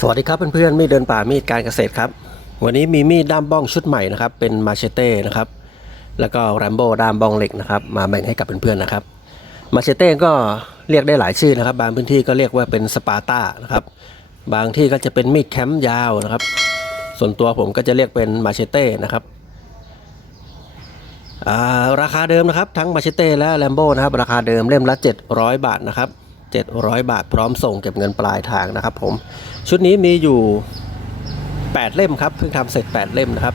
สวัสดีครับเพื่อนๆมีดเดินป่ามีดการเกษตรครับ วันนี้มีมีดด้ามบ้องชุดใหม่นะครับ เป็นมาเชเต้นะครับ แล้วก็แรมโบ้ด้ามบ้องเหล็กนะครับ มาแบ่งให้กับเพื่อนๆนะครับ มาเชเต้ก็เรียกได้หลายชื่อนะครับ บางพื้นที่ก็เรียกว่าเป็นสปาร์ต้านะครับ บางที่ก็จะเป็นมีดแคมป์ยาวนะครับ ส่วนตัวผมก็จะเรียกเป็นมาเชเต้นะครับอ่าราคาเดิมนะครับ ทั้งมาเชเต้และแลมโบ้นะครับ ราคาเดิมเล่มละ 700 บาทนะครับ 700 บาท พร้อมส่งเก็บเงินปลายทางนะครับผม ชุดนี้มีอยู่ 8 เล่มครับ เพิ่งทำเสร็จ 8 เล่มนะครับ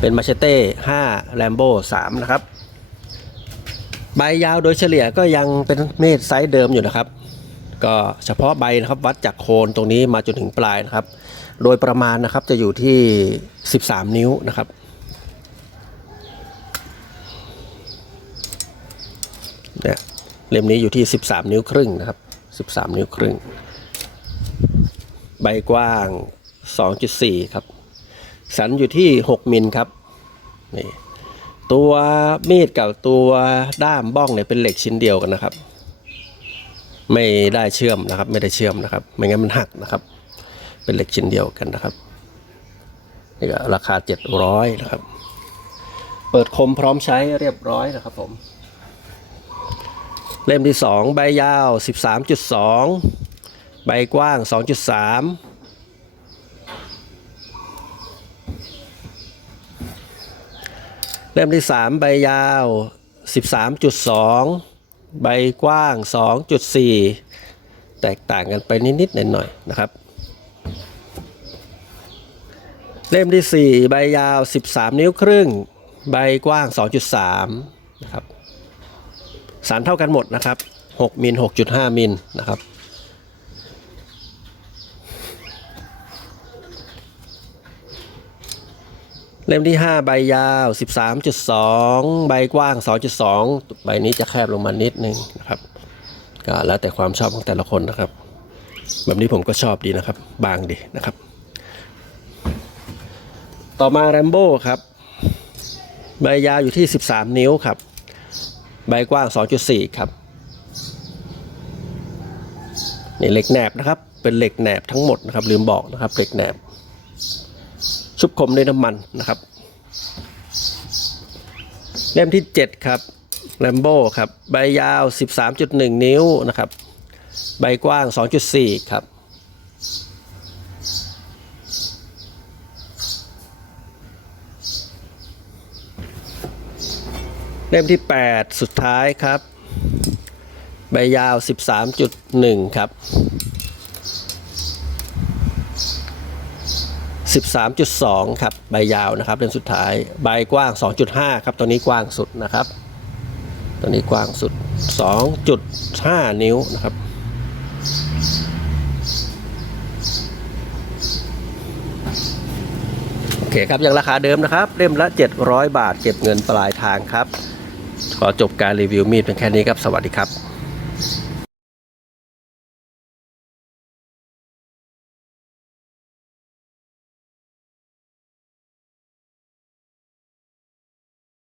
เป็นมาเชเต้5แลมโบ้3นะครับ ใบยาวโดยเฉลี่ยก็ยังเป็นเมตรไซส์เดิมอยู่นะครับ ก็เฉพาะใบนะครับวัดจากโคนตรงนี้มาจนถึงปลายนะครับ โดยประมาณนะครับจะอยู่ที่ 13 นิ้วนะครับเนี่ย เล่มนี้อยู่ที่ 13 นิ้วครึ่งนะครับ 13 นิ้วครึ่ง ใบกว้าง 2.4 ครับ สันอยู่ที่ 6 มิลครับนี่ตัวมีดกับตัวด้ามบ้องเนี่ยเป็นเหล็กชิ้นเดียวกันนะครับ ไม่ได้เชื่อมนะครับ ไม่ได้เชื่อมนะครับ ไม่งั้นมันหักนะครับ เป็นเหล็กชิ้นเดียวกันนะครับนี่ก็ราคา 700 นะครับ เปิดคมพร้อมใช้เรียบร้อยนะครับผม เล่มที่ 2 ใบยาว 13.2 ใบกว้าง 2.3เล่มที่ 3 ใบยาว 13.2 ใบกว้าง 2.4 แตกต่างกันไปนิด ๆ หน่อย ๆ นะครับ เล่มที่ 4 ใบยาว 13 นิ้วครึ่ง ใบกว้าง 2.3 นะครับ สารเท่ากันหมดนะครับ 6 มิล 6.5 มิลนะครับ เล่มที่ 5 ใบยาว 13.2 ใบกว้าง 2.2 ใบนี้จะแคบลงมานิดนึงนะครับ ก็แล้วแต่ความชอบของแต่ละคนนะครับ แบบนี้ผมก็ชอบดีนะครับ บางดีนะครับ ต่อมาแรมโบ้ครับ ใบยาวอยู่ที่ 13 นิ้วครับ ใบกว้าง 2.4 ครับ นี่เหล็กแหนบนะครับ เป็นเหล็กแหนบทั้งหมดนะครับ ลืมบอกนะครับเหล็กแหนบ ชุบคมด้วยน้ำมันนะครับ เล่มที่ 7 ครับแลมโบ้ครับ ใบยาว 13.1 นิ้วนะครับ ใบกว้าง 2.4 ครับ เล่มที่ 8 สุดท้ายครับ ใบยาว 13.1 ครับ 13.2 ครับ ใบยาวนะครับ เล่มสุดท้าย ใบกว้าง 2.5 ครับ ตัวนี้กว้างสุดนะครับ ตัวนี้กว้างสุด 2.5 นิ้วนะครับโอเคครับยังราคาเดิมนะครับ เล่มละ 700 บาท เก็บเงินปลายทางครับ ขอจบการรีวิวมีดเป็นแค่นี้ครับ สวัสดีครับ